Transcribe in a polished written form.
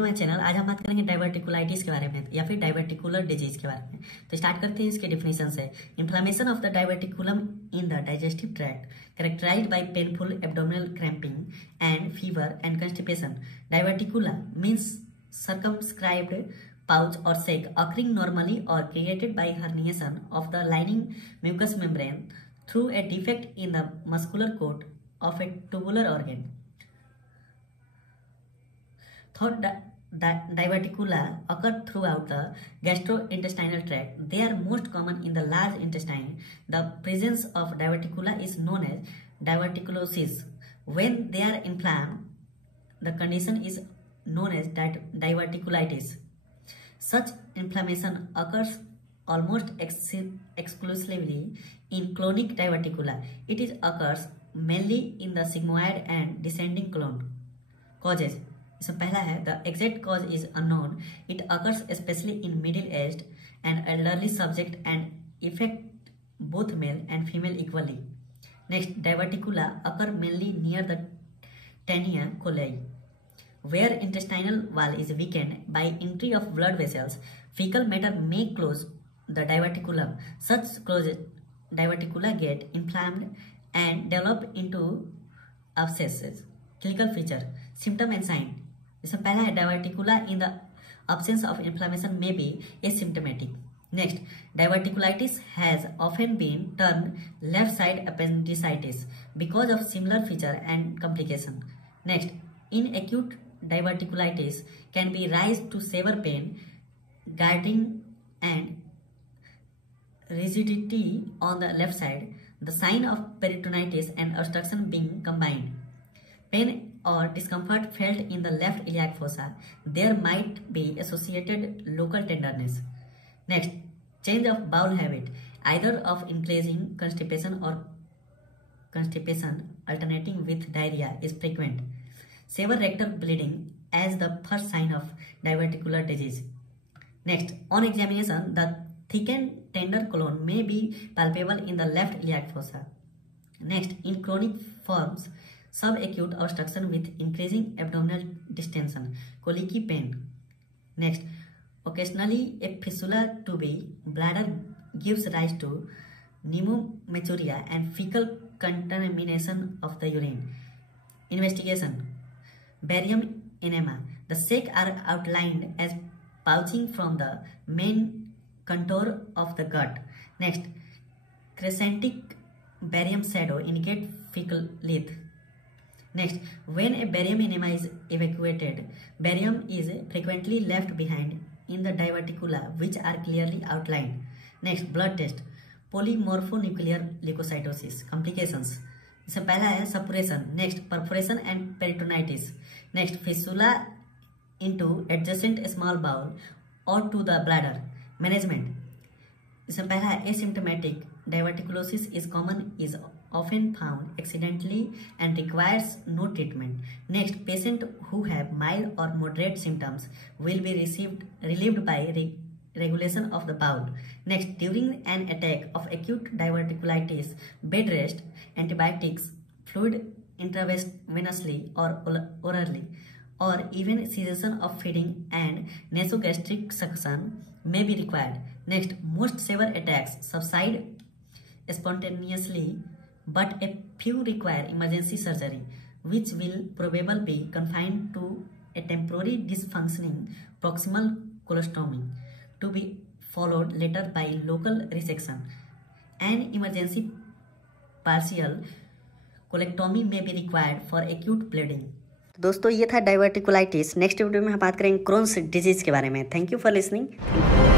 Welcome my channel. आज हम बात करेंगे डाइवर्टिकुलाइटिस के बारे में या फिर डाइवर्टिकुलर डिजीज के बारे में। तो स्टार्ट करते हैं इसके डिफिनेशन से। Inflammation of the diverticulum in the digestive tract characterized by painful abdominal cramping and fever and constipation. Diverticula means circumscribed pouch or sac occurring normally or created by herniation of the lining mucous membrane through a defect in the muscular coat of a tubular organ. Thought that diverticula occur throughout the gastrointestinal tract. They are most common in the large intestine. The presence of diverticula is known as diverticulosis. When they are inflamed, the condition is known as diverticulitis. Such inflammation occurs almost exclusively in clonic diverticula. It occurs mainly in the sigmoid and descending colon. Causes. इसमें पहला है the exact cause is unknown. It occurs especially in middle-aged and elderly subject and affect both male and female equally. Next, diverticula occur mainly near the tinea coli, where intestinal wall is weakened by entry of blood vessels. Fecal matter may close the diverticulum. Such closed diverticula get inflamed and develop into abscesses. Clinical feature, symptom and sign. इसमें पहला है diverticula in the absence of inflammation may be asymptomatic. Next, diverticulitis has often been termed left side appendicitis because of similar feature and complication. Next, in acute diverticulitis can be rise to severe pain, guarding and rigidity on the left side, the sign of peritonitis and obstruction being combined. Pain or discomfort felt in the left iliac fossa. There might be associated local tenderness. Next, change of bowel habit, either of increasing constipation or constipation alternating with diarrhea is frequent. Severe rectal bleeding as the first sign of diverticular disease. Next, on examination, the thickened tender colon may be palpable in the left iliac fossa. Next, in chronic forms, subacute obstruction with increasing abdominal distension, colicky pain. Next, occasionally a fistula tubi bladder gives rise to pneumaturia and fecal contamination of the urine. Investigation, Barium enema. The sac are outlined as pouching from the main contour of the gut. Next, crescentic barium shadow indicate fecal leak. Next, when a barium enema is evacuated, barium is frequently left behind in the diverticula, which are clearly outlined. Next, blood test, polymorphonuclear leukocytosis. Complications, इसमें पहला है suppuration. Next, perforation and peritonitis. Next, fistula into adjacent small bowel or to the bladder. Management, इसमें पहला है asymptomatic diverticulosis is common, is often found accidentally and requires no treatment. Next, patients who have mild or moderate symptoms will be relieved by regulation of the bowel. Next, during an attack of acute diverticulitis, bed rest, antibiotics, fluid intravenously or orally, or even cessation of feeding and nasogastric suction may be required. Next, most severe attacks subside spontaneously, but a few require emergency surgery, which will probably be confined to a temporary dysfunctioning proximal colostomy to be followed later by local resection. An emergency partial colectomy may be required for acute bleeding. दोस्तों ये था diverticulitis. Next video में हम बात करेंगे Crohn's disease के बारे में। Thank you for listening.